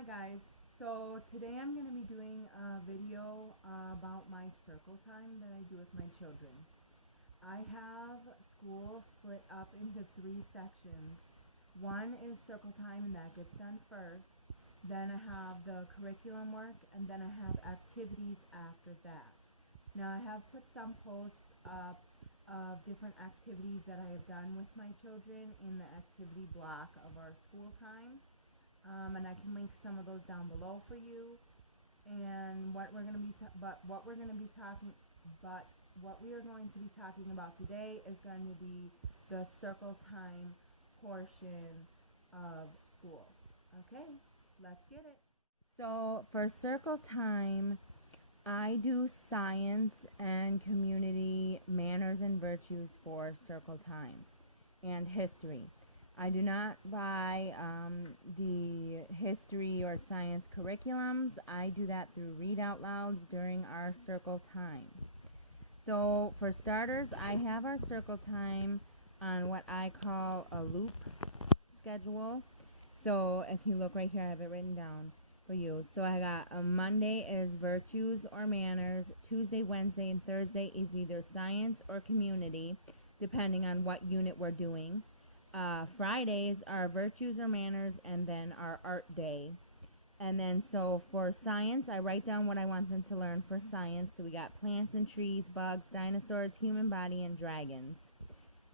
Hi guys, so today I'm going to be doing a video about my circle time that I do with my children. I have school split up into three sections. One is circle time and that gets done first. Then I have the curriculum work and then I have activities after that. Now I have put some posts up of different activities that I have done with my children in the activity block of our school time. And I can link some of those down below for you. And what we are going to be talking about today is going to be the circle time portion of school. Okay, let's get it. So for circle time, I do science and community manners and virtues for circle time and history. I do not buy the history or science curriculums. I do that through Read Out Louds during our circle time. So for starters, I have our circle time on what I call a loop schedule. So if you look right here, I have it written down for you. So I got Monday is virtues or manners. Tuesday, Wednesday, and Thursday is either science or community, depending on what unit we're doing. Fridays are virtues or manners, and then our art day. And then so for science, I write down what I want them to learn for science. So we got plants and trees, bugs, dinosaurs, human body, and dragons.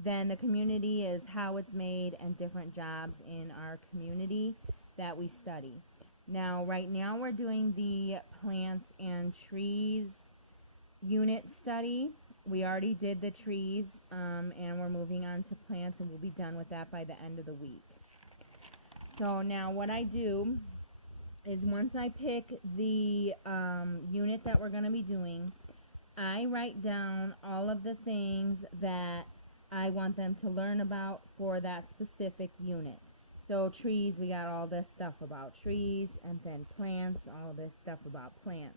Then the community is how it's made and different jobs in our community that we study. Now, right now we're doing the plants and trees unit study. We already did the trees, and we're moving on to plants, and we'll be done with that by the end of the week. So now what I do is once I pick the unit that we're going to be doing, I write down all of the things that I want them to learn about for that specific unit. So trees, we got all this stuff about trees, and then plants, all this stuff about plants.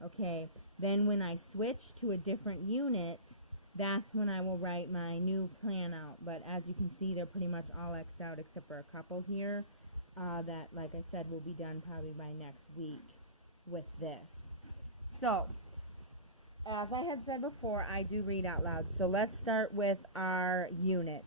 Okay, then when I switch to a different unit, that's when I will write my new plan out. But as you can see, they're pretty much all X'd out except for a couple here that, like I said, will be done probably by next week with this. So, as I had said before, I do read out loud. So let's start with our unit.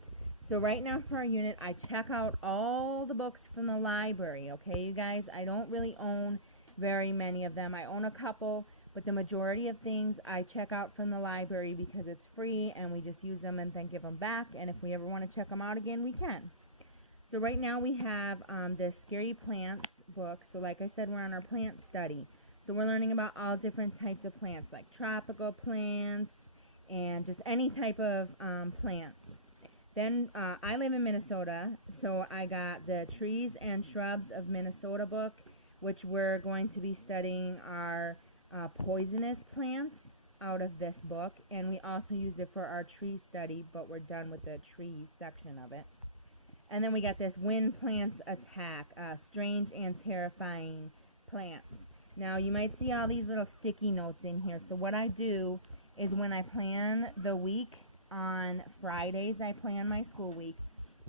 So right now for our unit, I check out all the books from the library, okay, you guys? I don't really own very many of them. I own a couple, but the majority of things I check out from the library because it's free and we just use them and then give them back, and if we ever want to check them out again, we can. So right now we have this Scary Plants book. So like I said, we're on our plant study. So we're learning about all different types of plants, like tropical plants and just any type of plants. Then I live in Minnesota, so I got the Trees and Shrubs of Minnesota book, which we're going to be studying our poisonous plants out of this book, and we also used it for our tree study, but we're done with the tree section of it. And then we got this When Plants Attack, Strange and Terrifying Plants. Now you might see all these little sticky notes in here. So what I do is when I plan the week on Fridays, I plan my school week,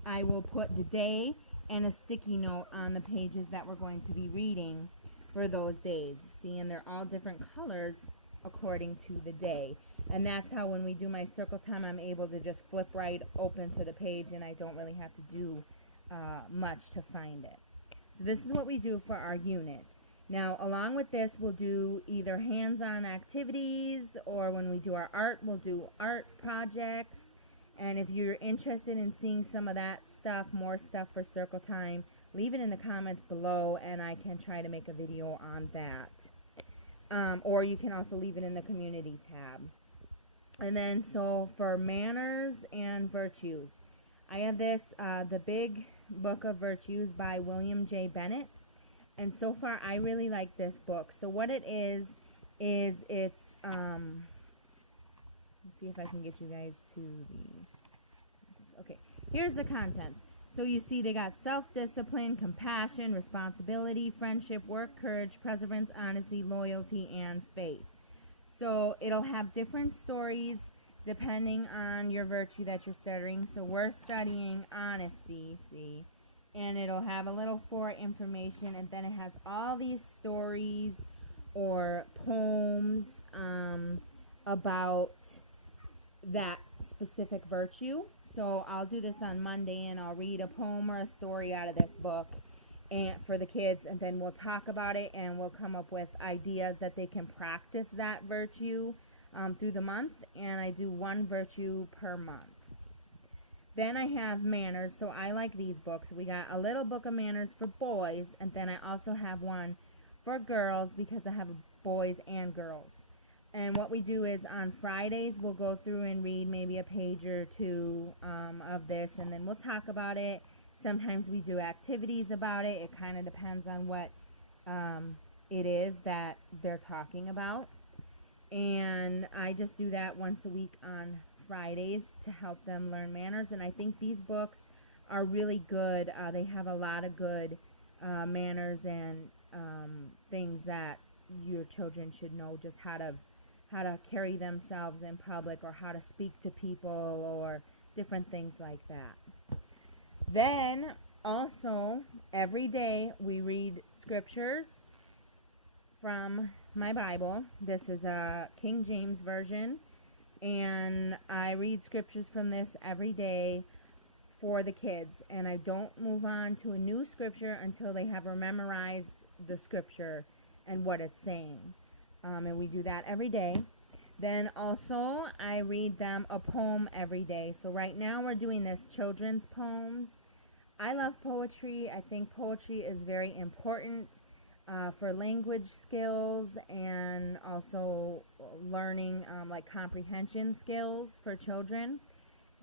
I will put the day and a sticky note on the pages that we're going to be reading for those days. See, and they're all different colors according to the day. And that's how when we do my circle time, I'm able to just flip right open to the page and I don't really have to do much to find it. So this is what we do for our unit. Now, along with this, we'll do either hands-on activities, or when we do our art, we'll do art projects. And if you're interested in seeing some of that stuff, more stuff for circle time, leave it in the comments below and I can try to make a video on that. Or you can also leave it in the community tab. And then so for manners and virtues, I have this, the Big Book of Virtues by William J. Bennett. And so far I really like this book. So what it is it's, let's see if I can get you guys to the, okay, here's the contents. So you see they got self-discipline, compassion, responsibility, friendship, work, courage, perseverance, honesty, loyalty, and faith. So it'll have different stories depending on your virtue that you're studying. So we're studying honesty, see. and it'll have a little for information, and then it has all these stories or poems about that specific virtue. So I'll do this on Monday, and I'll read a poem or a story out of this book and for the kids, and then we'll talk about it, and we'll come up with ideas that they can practice that virtue through the month, and I do one virtue per month. Then I have manners, so I like these books. We got a little book of manners for boys, and then I also have one for girls because I have boys and girls. And what we do is on Fridays we'll go through and read maybe a page or two of this, and then we'll talk about it. Sometimes we do activities about it. It kind of depends on what it is that they're talking about. And I just do that once a week on Fridays to help them learn manners. And I think these books are really good. They have a lot of good manners and things that your children should know, just how to carry themselves in public, or how to speak to people, or different things like that. Then also every day we read scriptures from my Bible. This is a King James version, and I read scriptures from this every day for the kids, and I don't move on to a new scripture until they have memorized the scripture and what it's saying. And we do that every day. Then also I read them a poem every day. So right now we're doing this children's poems. I love poetry. I think poetry is very important for language skills, and also learning like comprehension skills for children.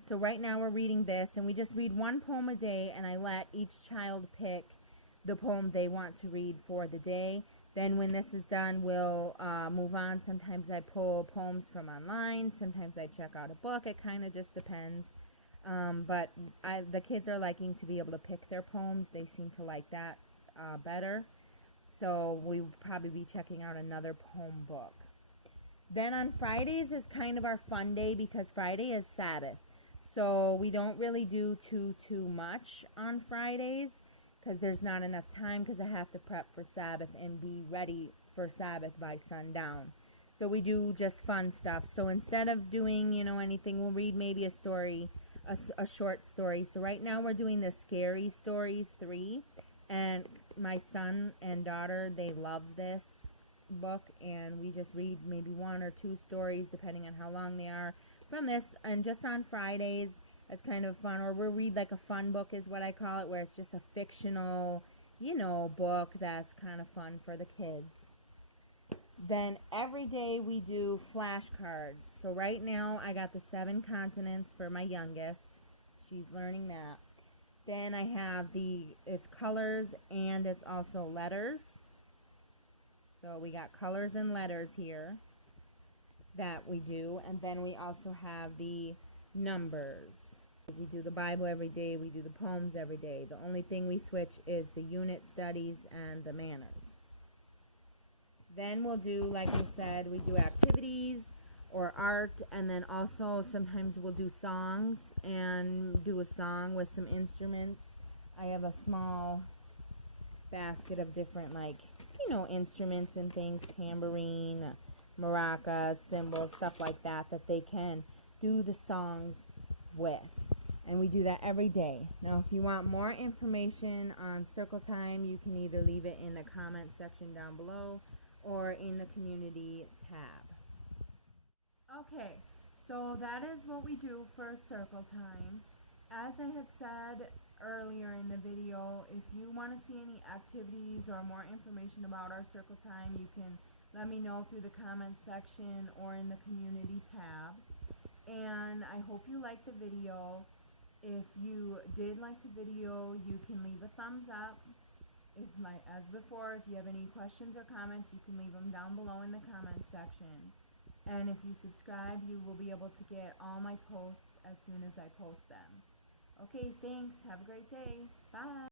So right now we're reading this, and we just read one poem a day, and I let each child pick the poem they want to read for the day. Then when this is done, we'll move on. Sometimes I pull poems from online. Sometimes I check out a book. It kind of just depends. But the kids are liking to be able to pick their poems. They seem to like that better. So we'll probably be checking out another poem book. Then on Fridays is kind of our fun day, because Friday is Sabbath. So we don't really do too much on Fridays, because there's not enough time, because I have to prep for Sabbath and be ready for Sabbath by sundown. So we do just fun stuff. So instead of doing, anything, we'll read maybe a story, a short story. So right now we're doing the Scary Stories 3, and my son and daughter, they love this book, and we just read maybe one or two stories, depending on how long they are, from this. And just on Fridays, it's kind of fun. Or we'll read like a fun book is what I call it, where it's just a fictional, book that's kind of fun for the kids. Then every day we do flashcards. So right now I got the 7 continents for my youngest. She's learning that. Then I have it's colors, and it's also letters. So we got colors and letters here that we do. And then we also have the numbers. We do the Bible every day. We do the poems every day. The only thing we switch is the unit studies and the manners. Then we'll do, like we said, we do activities or art, and then also sometimes we'll do songs and do a song with some instruments. I have a small basket of different, instruments and things, tambourine, maracas, cymbals, stuff like that they can do the songs with. And we do that every day. Now, if you want more information on Circle Time, you can either leave it in the comment section down below or in the community tab. Okay, so that is what we do for Circle Time. As I had said earlier in the video, if you want to see any activities or more information about our Circle Time, you can let me know through the comment section or in the community tab. And I hope you liked the video. If you did like the video, you can leave a thumbs up. As before, if you have any questions or comments, you can leave them down below in the comment section. And if you subscribe, you will be able to get all my posts as soon as I post them. Okay, thanks. Have a great day. Bye.